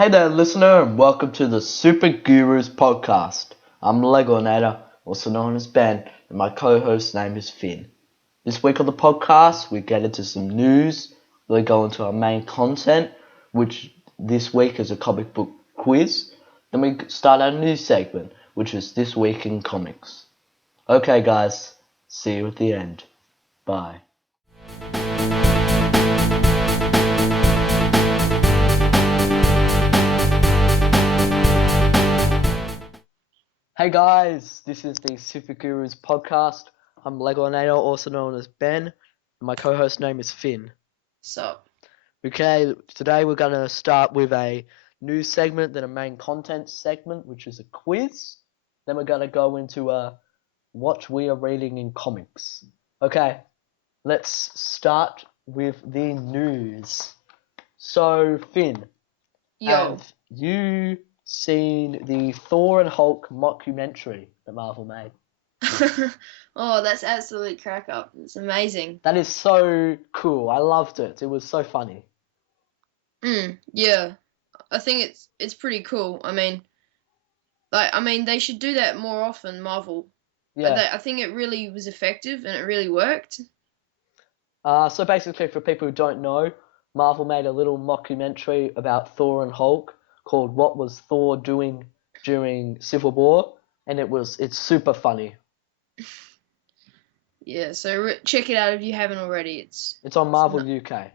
Hey there, listener, and welcome to the Super Gurus podcast. I'm Legonator, also known as Ben, and my co-host's name is Finn. This week on the podcast, we get into some news, we go into our main content, which this week is a comic book quiz. Then we start our new segment, which is This Week in Comics. Okay, guys, see you at the end. Bye. Hey guys, this is the Super Gurus podcast. I'm Legonator, also known as Ben, and my co-host name is Finn. So, Okay, today we're going to start with a news segment, then a main content segment, which is a quiz. Then we're going to go into what we are reading in comics. Okay, let's start with the news. So, Finn, have you seen the Thor and Hulk mockumentary that Marvel made? oh, that's absolute crack up. It's amazing. That is so cool. I loved it. It was so funny. Yeah. I think it's pretty cool. They should do that more often, Marvel. Yeah. I think it really was effective and it really worked. So basically, for people who don't know, Marvel made a little mockumentary about Thor and Hulk called "What Was Thor Doing During Civil War," and it's super funny. Yeah, so check it out if you haven't already. It's on Marvel UK.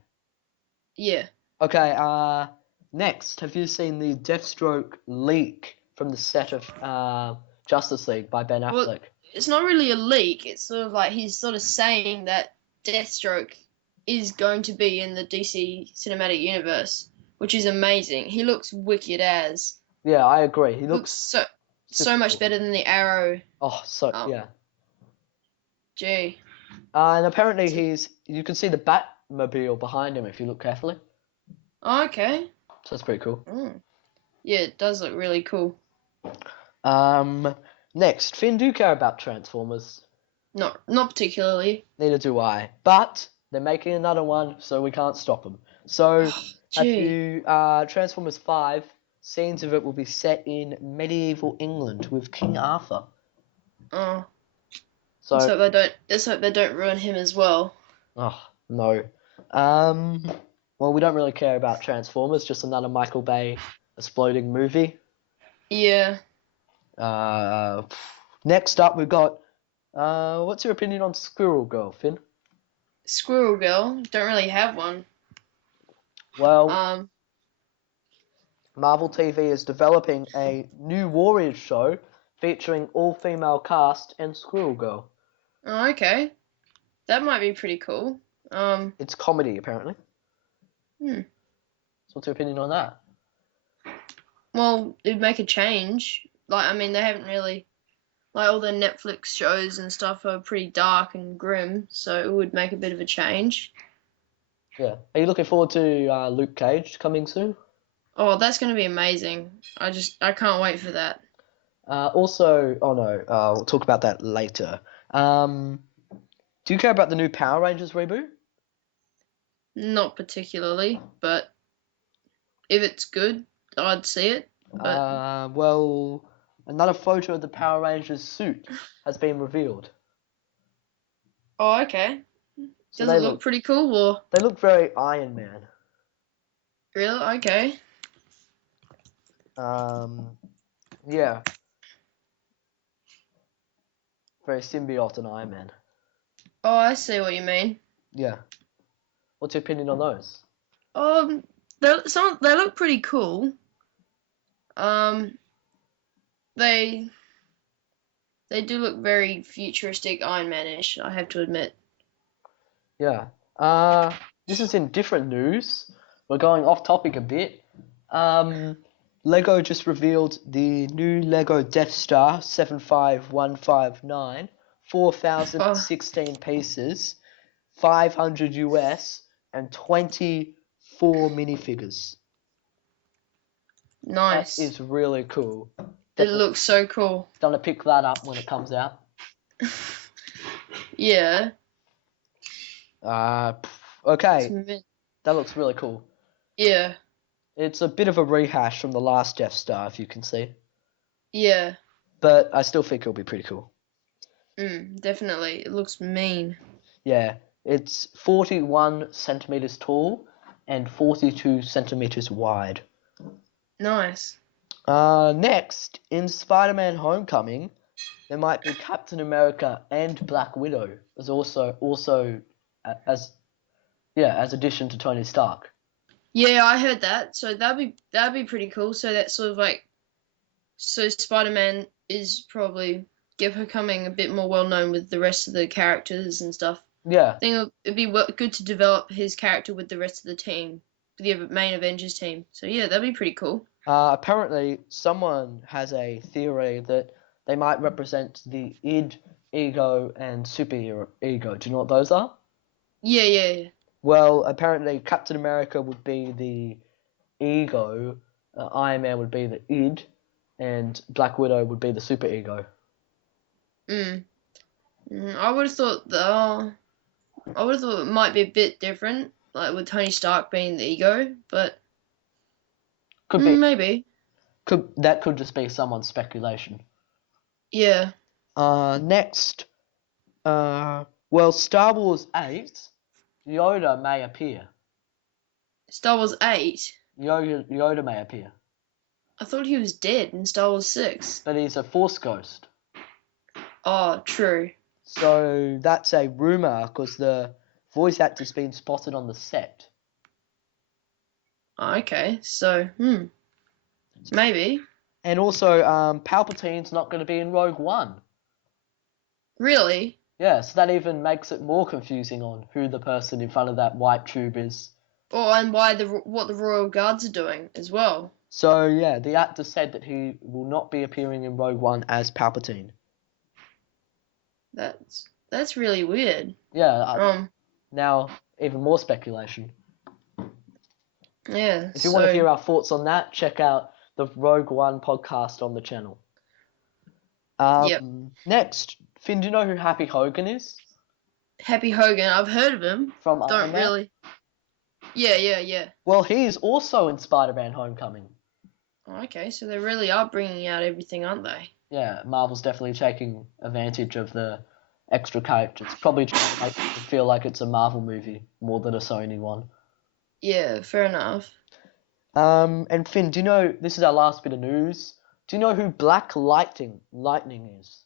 Yeah. Okay. Next, have you seen the Deathstroke leak from the set of Justice League by Ben Affleck? Well, it's not really a leak. It's sort of like he's sort of saying that Deathstroke is going to be in the DC cinematic universe, which is amazing. He looks wicked as. Yeah, I agree. He looks so much better than the Arrow. Oh, yeah. Gee. And apparently you can see the Batmobile behind him if you look carefully. Oh, okay. So that's pretty cool. Yeah, it does look really cool. Next, Finn, do you care about Transformers? Not particularly. Neither do I. But they're making another one, so we can't stop them. So, have you, Transformers 5, scenes of it will be set in medieval England with King Arthur. Oh. So let's hope they don't ruin him as well. Oh, no. Well, we don't really care about Transformers, just another Michael Bay exploding movie. Yeah. Next up, we've got, what's your opinion on Squirrel Girl, Finn? Squirrel Girl? Don't really have one. Well, Marvel TV is developing a new Warriors show featuring all-female cast and Squirrel Girl. Oh, okay. That might be pretty cool. It's comedy, apparently. So what's your opinion on that? Well, it'd make a change. They haven't really... all the Netflix shows and stuff are pretty dark and grim, so it would make a bit of a change. Yeah. Are you looking forward to Luke Cage coming soon? Oh, that's going to be amazing. I can't wait for that. We'll talk about that later. Do you care about the new Power Rangers reboot? Not particularly, but if it's good, I'd see it. But... another photo of the Power Rangers suit has been revealed. Oh, okay. Does it look pretty cool, or? They look very Iron Man. Really? Okay. Yeah. Very symbiote and Iron Man. Oh, I see what you mean. Yeah. What's your opinion on those? They look pretty cool. They do look very futuristic Iron Man-ish, I have to admit. Yeah. This is in different news. We're going off topic a bit. Lego just revealed the new Lego Death Star 75159, 4,016 pieces, 500 US, and 24 minifigures. Nice. That is really cool. It looks so cool. Gonna pick that up when it comes out. Yeah. Okay. That looks really cool. Yeah. It's a bit of a rehash from the last Death Star, if you can see. Yeah. But I still think it'll be pretty cool. Definitely. It looks mean. Yeah, it's 41 centimeters tall and 42 centimeters wide. Nice. Next, in Spider-Man: Homecoming, there might be Captain America and Black Widow as as addition to Tony Stark. Yeah, I heard that. So that'd be pretty cool. So that's sort of like Spider-Man is probably becoming a bit more well known with the rest of the characters and stuff. Yeah. I think it'd be good to develop his character with the rest of the team, the main Avengers team. So yeah, that'd be pretty cool. Apparently, someone has a theory that they might represent the id, ego, and superhero ego. Do you know what those are? Yeah. Well, apparently Captain America would be the ego, Iron Man would be the id, and Black Widow would be the superego. I would have thought it might be a bit different, like with Tony Stark being the ego, but Could be. maybe. That could just be someone's speculation. Yeah. Next, well, Star Wars 8, Yoda may appear. Star Wars 8? Yoda may appear. I thought he was dead in Star Wars 6. But he's a Force ghost. Oh, true. So that's a rumor because the voice actor's been spotted on the set. Okay, so, maybe. And also, Palpatine's not going to be in Rogue One. Really? Yeah, so that even makes it more confusing on who the person in front of that white tube is. Oh, and what the Royal Guards are doing as well. So yeah, the actor said that he will not be appearing in Rogue One as Palpatine. That's really weird. Yeah. Now even more speculation. Yeah. If you want to hear our thoughts on that, check out the Rogue One podcast on the channel. Yep. Next, Finn, do you know who Happy Hogan is? Happy Hogan, I've heard of him. From Iron Don't Man? really. Yeah. Well, he's also in Spider-Man: Homecoming. Okay, so they really are bringing out everything, aren't they? Yeah, Marvel's definitely taking advantage of the extra characters. Probably trying to make it feel like it's a Marvel movie more than a Sony one. Yeah, fair enough. And Finn, do you know, this is our last bit of news, do you know who Black Lightning is?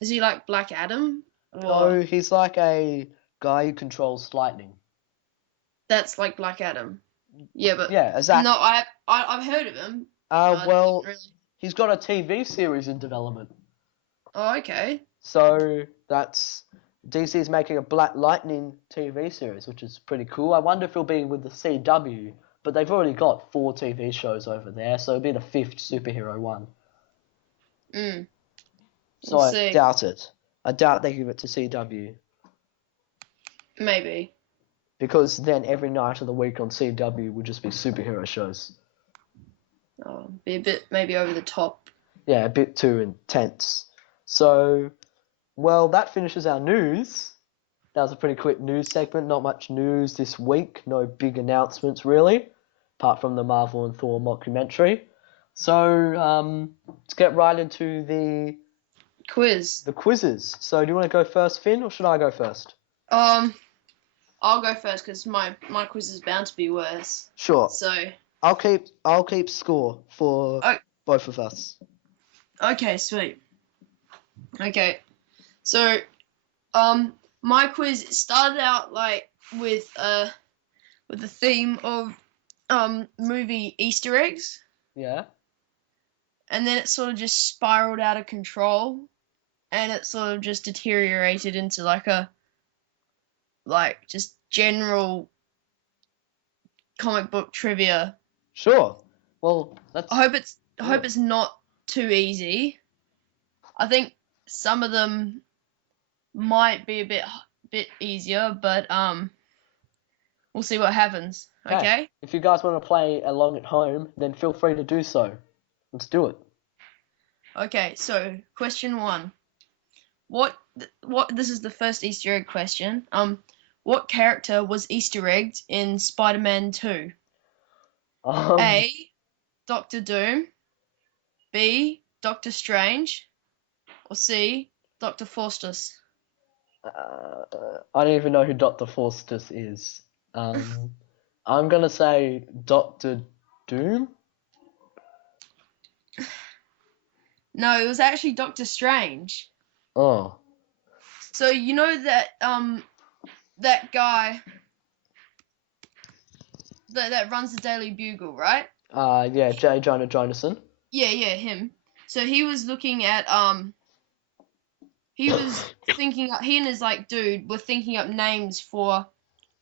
Is he like Black Adam? No, he's like a guy who controls lightning. That's like Black Adam. Yeah, but yeah, exactly. No, I've heard of him. Well, really. He's got a TV series in development. Oh, okay. So that's DC's making a Black Lightning TV series, which is pretty cool. I wonder if it'll be with the CW, but they've already got 4 TV shows over there, so it'll be the 5th superhero one. So I doubt it. I doubt they give it to CW. Maybe. Because then every night of the week on CW would just be superhero shows. Oh, be a bit maybe over the top. Yeah, a bit too intense. So, well, that finishes our news. That was a pretty quick news segment. Not much news this week. No big announcements, really. Apart from the Marvel and Thor mockumentary. So, let's get right into the quizzes. So, do you want to go first, Finn, or should I go first? I'll go first because my quiz is bound to be worse. Sure. So I'll keep score for both of us. Okay, sweet. Okay, so my quiz started out like with the theme of movie Easter eggs. Yeah. And then it sort of just spiraled out of control, and it sort of just deteriorated into just general comic book trivia. Sure. Well, I hope it's not too easy. I think some of them might be a bit easier, but we'll see what happens. Okay? If you guys want to play along at home, then feel free to do so. Let's do it. Okay, so question 1. What this is the first Easter egg question. What character was Easter egged in Spider-Man 2? A. Doctor Doom. B. Doctor Strange. Or C. Dr. Faustus. I don't even know who Dr. Faustus is. I'm gonna say Doctor Doom. No, it was actually Doctor Strange. Oh. So you know that guy that runs the Daily Bugle, right? Yeah, J. Jonah Jameson. Yeah, him. So he was looking at he was thinking he and his dude were thinking up names for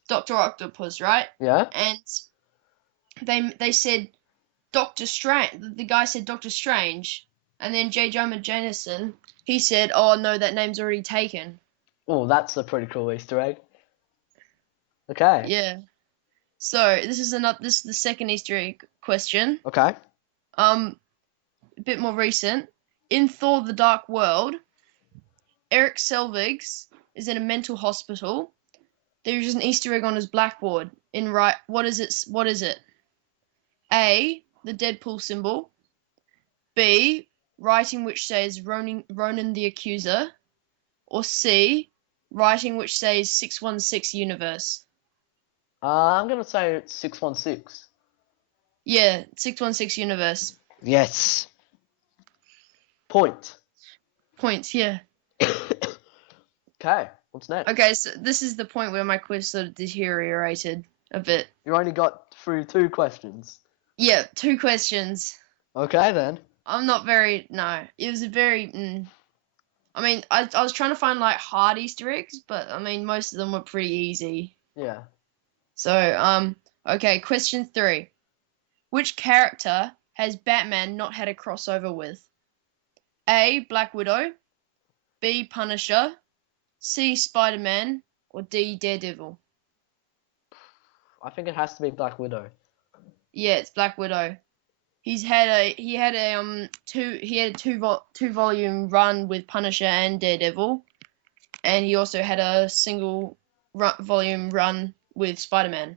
Doctor Octopus, right? Yeah. And they said Doctor Strange. The guy said Doctor Strange, and then J. Jonah Jameson, he said, "Oh no, that name's already taken." Oh, that's a pretty cool Easter egg. Okay. Yeah. So this is the second Easter egg question. Okay. A bit more recent. In Thor: The Dark World, Eric Selvig is in a mental hospital. There is an Easter egg on his blackboard. What is it? What is it? A. The Deadpool symbol. B. Writing which says Ronan the Accuser. Or C. Writing which says 616 Universe. I'm gonna say it's 616. Yeah, 616 Universe. Yes. Point. Points, yeah. Okay. What's next? Okay, so this is the point where my quiz sort of deteriorated a bit. You only got through 2 questions. Yeah, 2 questions. Okay then. I'm not very. No, it was a very. I mean, I was trying to find hard Easter eggs, but I mean most of them were pretty easy. Yeah. So okay, question 3. Which character has Batman not had a crossover with? A. Black Widow. B. Punisher. C. Spider-Man. Or D. Daredevil. I think it has to be Black Widow. Yeah, it's Black Widow. He had a two volume run with Punisher and Daredevil, and he also had a single volume run with Spider-Man.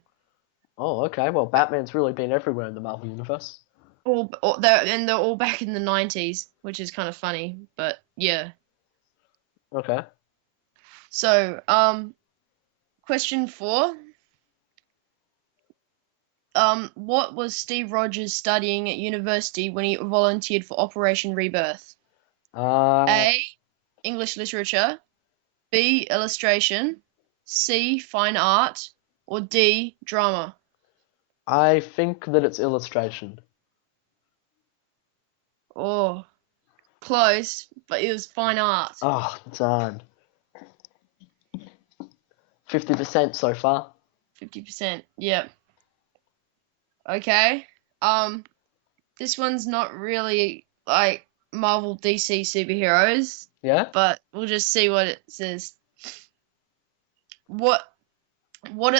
Oh, okay. Well, Batman's really been everywhere in the Marvel Universe. They're all back in the 90s, which is kind of funny, but yeah. Okay. So, question 4. What was Steve Rogers studying at university when he volunteered for Operation Rebirth? Uh, A. English literature. B. Illustration. C. Fine art. Or D. Drama. I think that it's illustration. Oh, close, but it was fine art. Oh, darn. 50% so far. 50%. Yep. Okay. This one's not really like Marvel DC superheroes, Yeah? but we'll just see what it says. What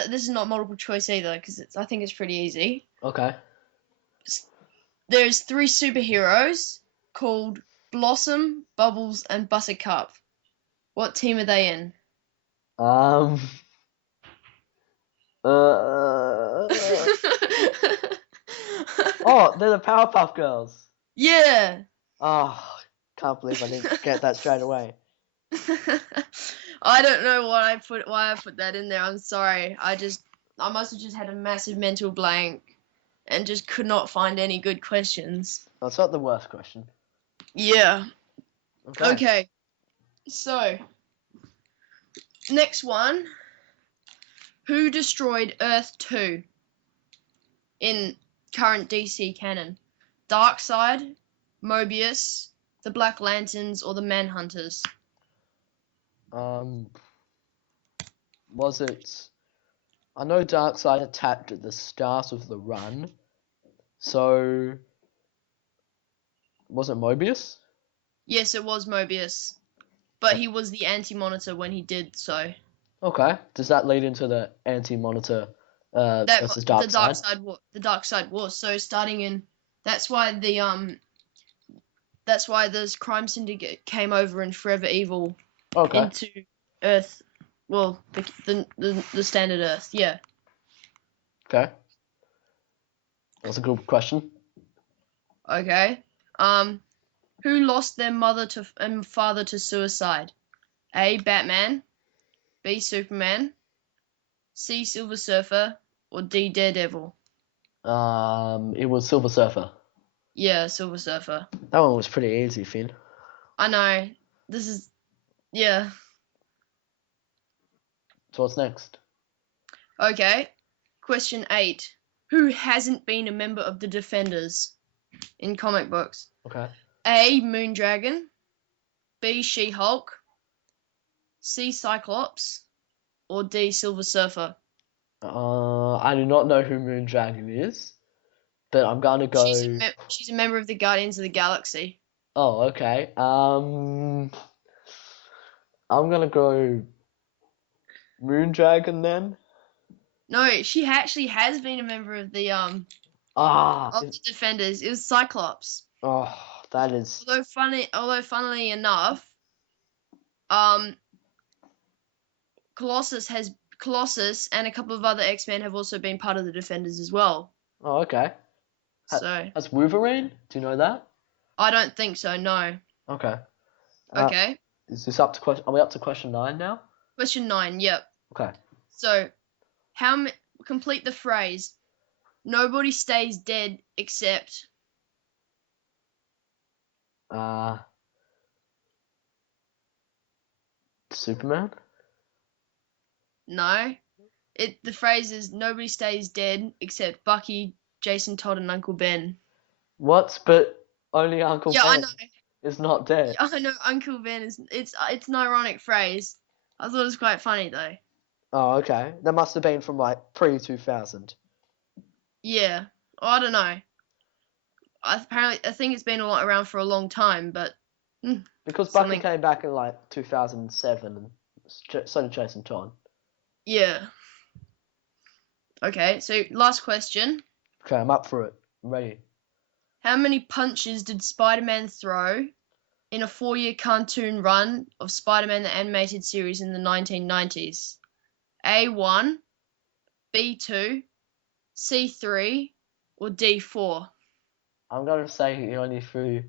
this is not multiple choice either, because I think it's pretty easy. Okay. There's 3 superheroes called Blossom, Bubbles, and Buttercup. What team are they in? Um. Uh. Oh, they're the Powerpuff Girls. Yeah. Oh, can't believe I didn't get that straight away. I don't know why I put that in there. I'm sorry. I must have just had a massive mental blank and just could not find any good questions. That's not the worst question. Yeah. Okay. Okay. So, next one. Who destroyed Earth 2 in current DC canon? Darkseid, Mobius, the Black Lanterns, or the Manhunters? Was it? I know Darkseid attacked at the start of the run, so was it Mobius? Yes, it was Mobius, but he was the Anti-Monitor when he did so. Okay. Does that lead into the Anti-Monitor versus Darkseid? The Darkseid was so starting in. That's why this crime syndicate came over in Forever Evil into Earth. Well, the standard Earth, yeah. Okay. That's a good question. Okay. Who lost their mother to and father to suicide? A. Batman. B. Superman. C. Silver Surfer. Or D. Daredevil. It was Silver Surfer. Yeah, Silver Surfer. That one was pretty easy, Finn. I know. This is yeah. So what's next? Okay. Question 8. Who hasn't been a member of the Defenders in comic books? Okay. A. Moondragon. B. She-Hulk. C. Cyclops. Or D. Silver Surfer. I do not know who Moondragon is, but I'm gonna go. She's a member of the Guardians of the Galaxy. Oh, okay. I'm gonna go Moondragon then. No, she actually has been a member of the Defenders. It was Cyclops. Oh, that is. Although funnily enough, um, Colossus and a couple of other X-Men have also been part of the Defenders as well. Oh, okay. So That's Wolverine. Do you know that? I don't think so. No. Okay. Okay. Is this up to question? Are we up to question 9 now? Question 9. Yep. Okay. So, complete the phrase. Nobody stays dead except. Superman. No. The phrase is nobody stays dead except Bucky, Jason Todd, and Uncle Ben. What? But only Uncle Yeah, Ben I know. is not dead. Yeah, I know. Uncle Ben is. It's an ironic phrase. I thought it was quite funny though. Oh, okay. That must have been from like pre-2000. Yeah. I don't know. I think it's been around for a long time, but Because Bucky something. came back in like 2007, and so did Jason Todd. Yeah. Okay. So last question. Okay, I'm up for it. I'm ready. How many punches did Spider-Man throw in a 4-year cartoon run of Spider-Man the Animated Series in the 1990s? A1, B2, C3, or D4? I'm gonna say he only threw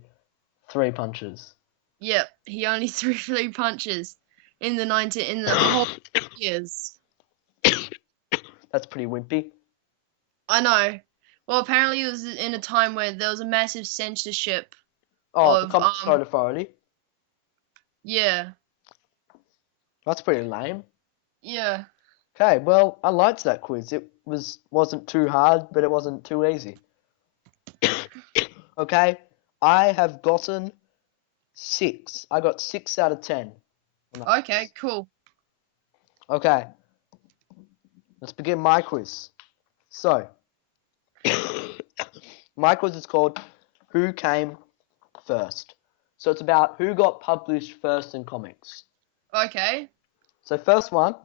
3 punches. Yep, he only threw 3 punches in the whole years. That's pretty wimpy. I know. Well, apparently it was in a time where there was a massive censorship Oh, the of Comic Code Authority. yeah. That's pretty lame. Yeah. Okay, well, I liked that quiz. It wasn't too hard, but it wasn't too easy. Okay, I have gotten 6. I got 6 out of 10. Okay, cool. Okay, let's begin my quiz. So, my quiz is called Who Came First? So it's about who got published first in comics. Okay. So first one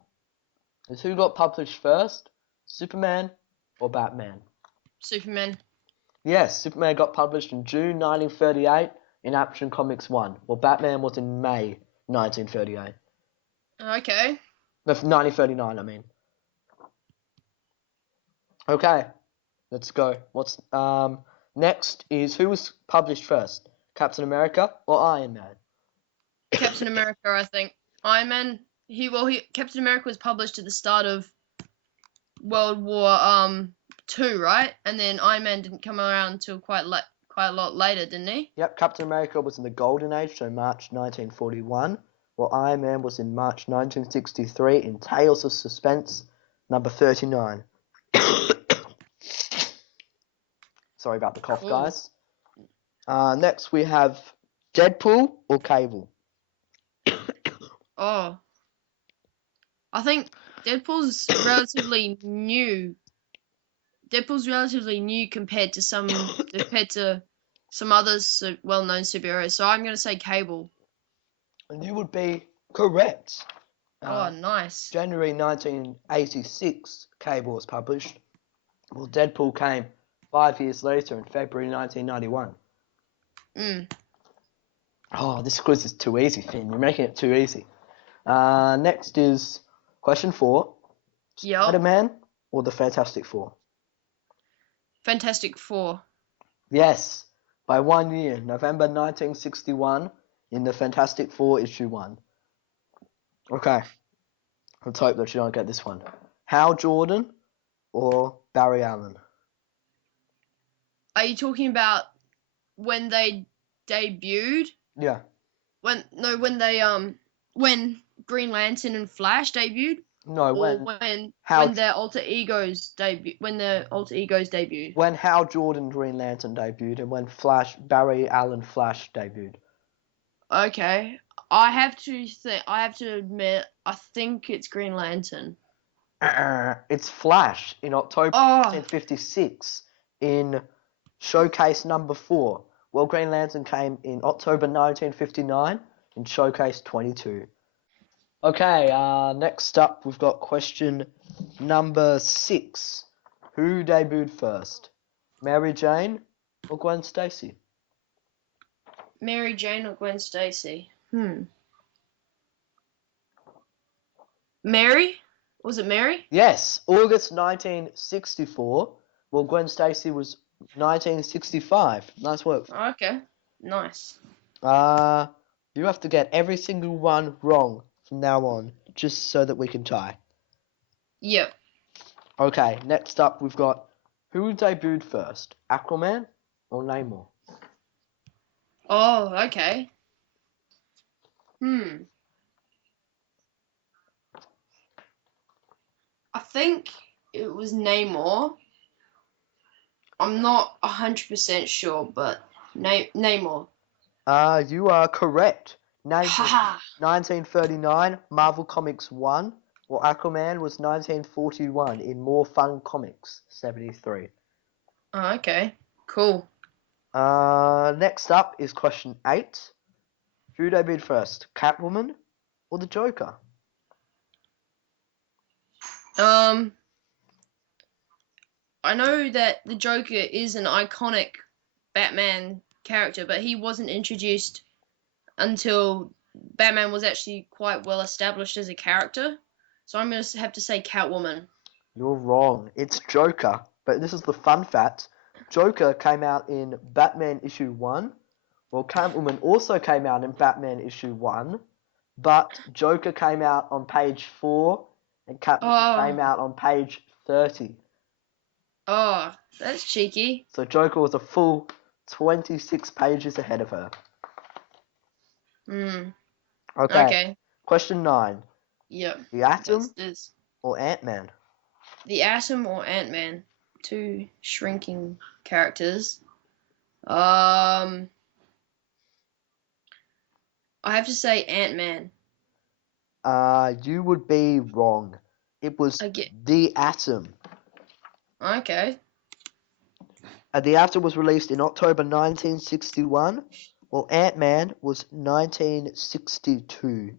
is who got published first, Superman or Batman? Superman. Yes, Superman got published in June 1938 in Action Comics 1. Well, Batman was in May 1938. Okay. No, 1939, I mean. Okay, let's go. Next is who was published first, Captain America or Iron Man? Captain America, I think. Iron Man. Captain America was published at the start of World War II, right? And then Iron Man didn't come around until quite a lot later, didn't he? Yep, Captain America was in the Golden Age, so March 1941, while Iron Man was in March 1963 in Tales of Suspense, number 39. Sorry about the cough, Cool. guys. Next we have Deadpool or Cable? Oh. I think Deadpool's relatively new. Deadpool's relatively new compared to some others well-known superheroes. So I'm gonna say Cable. And you would be correct. Oh, nice. January 1986, Cable was published. Well, Deadpool came 5 years later in February 1991. Oh, this quiz is too easy, Finn. You're making it too easy. Next is question 4. Yep. Spider-Man or the Fantastic Four? Fantastic Four. Yes, by 1 year, November 1961, in the Fantastic Four issue 1. Okay, let's hope that you don't get this one. Hal Jordan or Barry Allen? Are you talking about when they debuted? Yeah. When Green Lantern and Flash debuted? No, Or when their alter egos debuted? When Hal Jordan Green Lantern debuted and when Barry Allen Flash debuted. Okay. I have to admit, I think it's Green Lantern. It's Flash in October 1956 in Showcase number 4. Well, Green Lantern came in October 1959 in Showcase 22. Okay, next up we've got question number 6. Who debuted first? Mary Jane or Gwen Stacy? Mary Jane or Gwen Stacy? Mary? Was it Mary? Yes, August 1964. Well, Gwen Stacy was 1965. Nice work. Okay. Nice. You have to get every single one wrong from now on, just so that we can tie. Yep. Okay, next up we've got who debuted first, Aquaman or Namor? Oh, okay. I think it was Namor. I'm not 100% sure, but Namor. You are correct. Namor, Haha. 1939, Marvel Comics 1, or Aquaman was 1941 in More Fun Comics 73. Oh, okay. Cool. Next up is question 8. Who debuted first, Catwoman or the Joker? I know that the Joker is an iconic Batman character, but he wasn't introduced until Batman was actually quite well established as a character. So I'm going to have to say Catwoman. You're wrong. It's Joker. But this is the fun fact. Joker came out in Batman issue 1. Well, Catwoman also came out in Batman issue 1. But Joker came out on page 4 and Catwoman came out on page 30. Oh, that's cheeky. So Joker was a full 26 pages ahead of her. Okay. Question 9. Yep. The Atom or Ant-Man? The Atom or Ant-Man? Two shrinking characters. I have to say Ant-Man. You would be wrong. It was The Atom. Okay. The Atom was released in October 1961, while Ant-Man was 1962.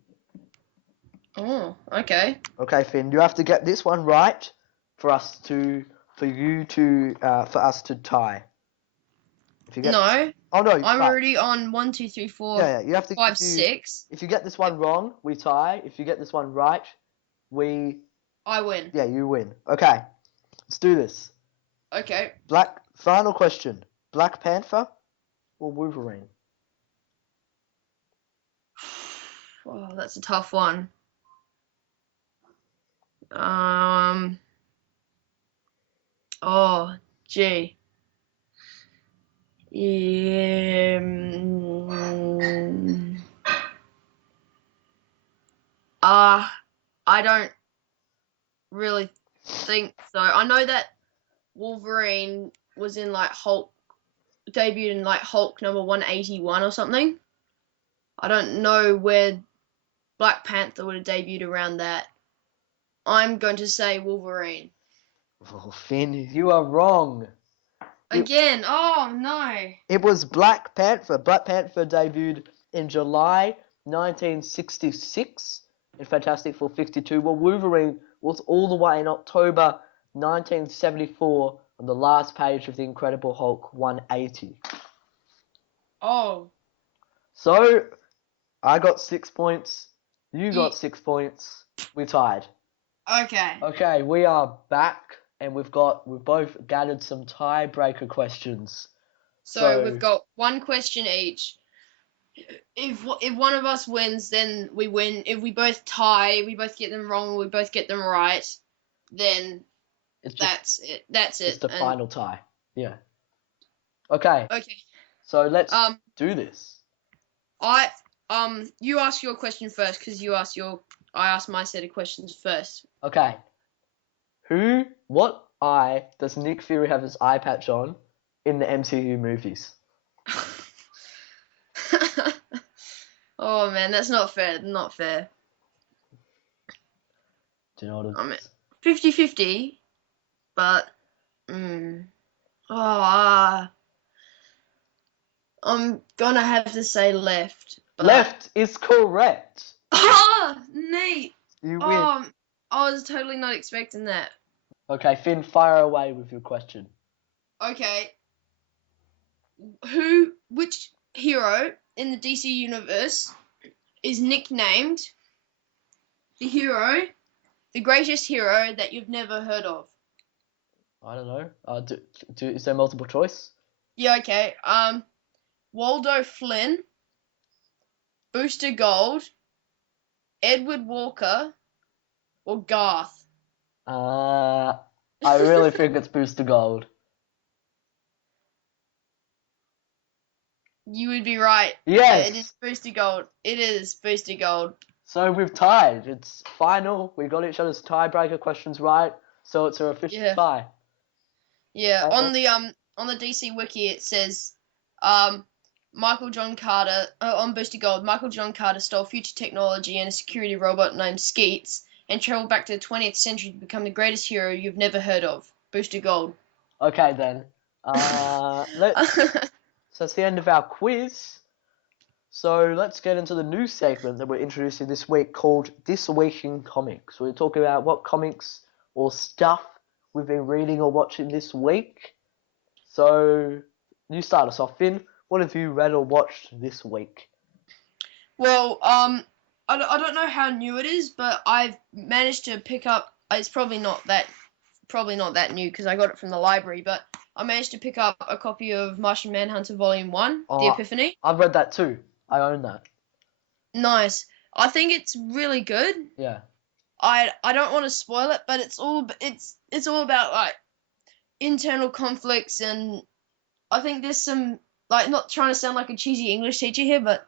Oh, okay. Okay, Finn, you have to get this one right for us to tie. If you get No. Oh no, I'm already on 1, 2, 3, 4, Yeah, you have to 5, 6. If you get this one wrong, we tie. If you get this one right, I win. Yeah, you win. Okay, let's do this. Okay. Final question. Black Panther or Wolverine? Oh, that's a tough one. Oh, gee. I don't really think so. I know that Wolverine was in like Hulk, debuted in like Hulk number 181 or something. I don't know where Black Panther would have debuted around that. I'm going to say Wolverine. Oh, Finn, you are wrong. Again, oh no. It was Black Panther. Black Panther debuted in July 1966 in Fantastic Four 52. Well, Wolverine was all the way in October 1974 on the last page of the Incredible Hulk 180. Oh. So, I got 6 points. You got 6 points. We tied. Okay. Okay, we are back and we've both gathered some tiebreaker questions. So we've got one question each. If one of us wins, then we win. If we both tie, we both get them wrong, we both get them right, then that's it. That's it. It's the final tie. Yeah. Okay. Okay. So let's do this. You ask your question first because I asked my set of questions first. Okay. What eye does Nick Fury have his eye patch on in the MCU movies? Oh man, that's not fair. Not fair. Do you know what it is? 50-50, but I'm gonna have to say left. But... Left is correct. Oh, neat. You win. I was totally not expecting that. Okay, Finn, fire away with your question. Okay. Which hero in the DC universe is nicknamed the greatest hero that you've never heard of? I don't know. Is there multiple choice? Yeah, okay. Waldo Flynn, Booster Gold, Edward Walker, or Garth? I really think it's Booster Gold. You would be right. Yes! Yeah, it is Booster Gold. It is Booster Gold. So we've tied. It's final. We got each other's tiebreaker questions right, so it's an official tie. Yeah, on the DC wiki it says, Michael John Carter on Booster Gold. Michael John Carter stole future technology and a security robot named Skeets and traveled back to the 20th century to become the greatest hero you've never heard of. Booster Gold. Okay then. So that's the end of our quiz. So let's get into the new segment that we're introducing this week called This Week in Comics. We're talking about what comics or stuff we've been reading or watching this week. So you start us off, Finn. What have you read or watched this week? Well, I don't know how new it is, but I've managed to pick up. It's probably not that new because I got it from the library, but I managed to pick up a copy of Martian Manhunter Volume 1, The Epiphany. I've read that too. I own that. Nice. I think it's really good. Yeah. I don't want to spoil it, but it's all about like internal conflicts, and I think there's some, like, not trying to sound like a cheesy English teacher here, but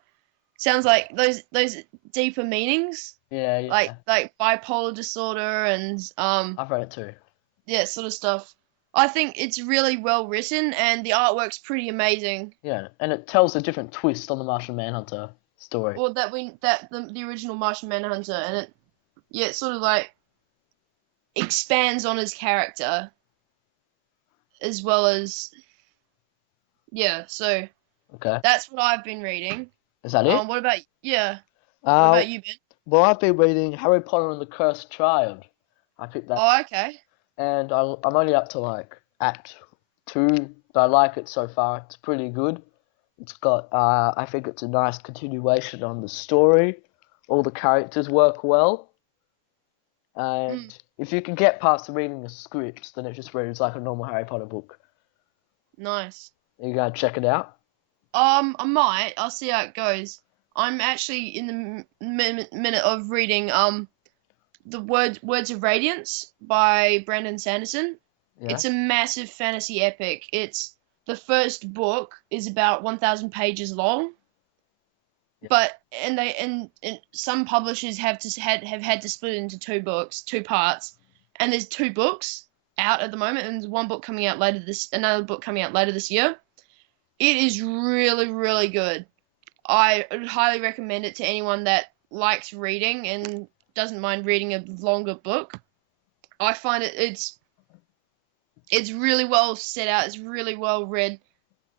sounds like those deeper meanings. Yeah. Like bipolar disorder and I've read it too. Yeah, sort of stuff. I think it's really well written and the artwork's pretty amazing. Yeah, and it tells a different twist on the Martian Manhunter story. Well, the original Martian Manhunter, and it sort of like expands on his character as well as so okay. That's what I've been reading. Is that it? What about what about you, Ben? Well, I've been reading Harry Potter and the Cursed Child. I picked that. Oh, okay. And I'm only up to like Act 2, but I like it so far. It's pretty good. It's got I think it's a nice continuation on the story. All the characters work well. And if you can get past reading the scripts, then it just reads like a normal Harry Potter book. Nice. Are you gonna check it out? I might. I'll see how it goes. I'm actually in the minute of reading the Words of Radiance by Brandon Sanderson. Yeah. It's a massive fantasy epic. The first book is about 1,000 pages long. Yeah. But and some publishers have had to split it into two parts, and there's 2 books out at the moment, and there's one book coming out another book coming out later this year. It is really, really good. I would highly recommend it to anyone that likes reading and doesn't mind reading a longer book. I find it's really well set out. It's really well read.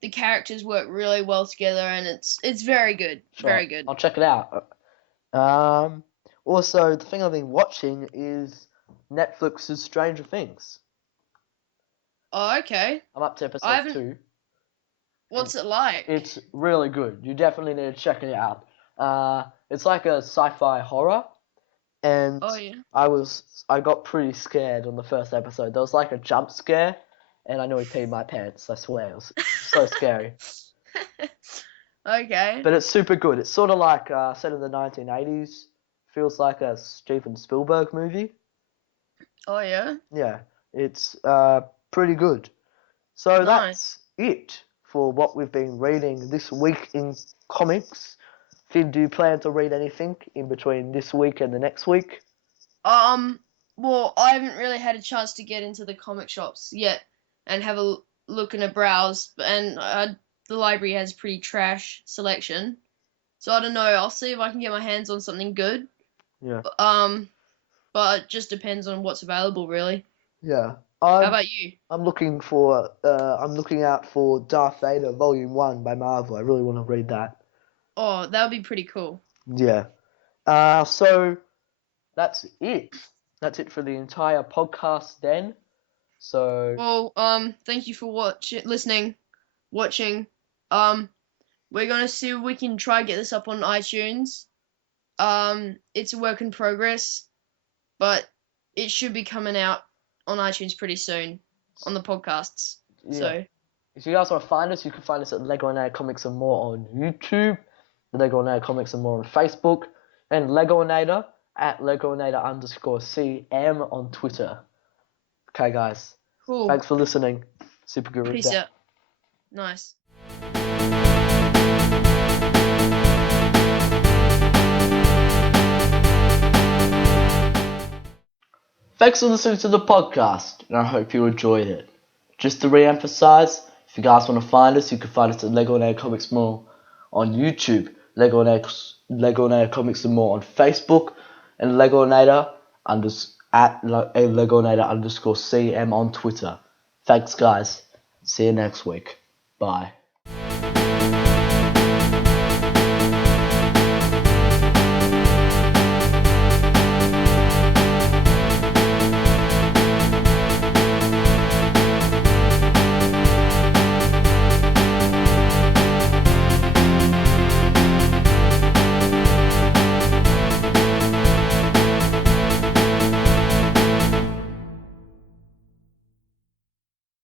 The characters work really well together, and it's very good. Sure. Very good. I'll check it out. Also, the thing I've been watching is Netflix's Stranger Things. Oh, okay. I'm up to episode 2. What's it like? It's really good. You definitely need to check it out. It's like a sci-fi horror, and Oh yeah. I got pretty scared on the first episode. There was like a jump scare, and I nearly peed my pants. I swear, it was so scary. Okay. But it's super good. It's sort of like set in the 1980s. Feels like a Steven Spielberg movie. Oh yeah. Yeah, it's pretty good. So Nice. that's it for what we've been reading this week in comics. Finn, do you plan to read anything in between this week and the next week? Well, I haven't really had a chance to get into the comic shops yet and have a look and a browse, and the library has pretty trash selection. So I don't know. I'll see if I can get my hands on something good. Yeah. But it just depends on what's available, really. Yeah. How I'm about you? I'm looking out for Darth Vader Volume 1 by Marvel. I really want to read that. Oh, that would be pretty cool. Yeah. So that's it. That's it for the entire podcast then. So Well, thank you for watching. We're gonna see if we can try get this up on iTunes. It's a work in progress, but it should be coming out on iTunes pretty soon on the podcasts. yeah. So, If you guys want to find us, you can find us at Lego and Nader Comics and More on YouTube, Lego and Nader Comics and More on Facebook, and Lego and Nader at Lego and Nader _CM on Twitter. Okay, guys. cool. Thanks for listening. Super Guru. Peace out. Nice. Thanks for listening to the podcast, and I hope you enjoyed it. Just to re-emphasize, if you guys want to find us, you can find us at Lego and Nader Comics More on YouTube, Lego and Nader Comics and More on Facebook, and Lego and Nader at Lego and Nader _CM on Twitter. Thanks, guys. See you next week. Bye.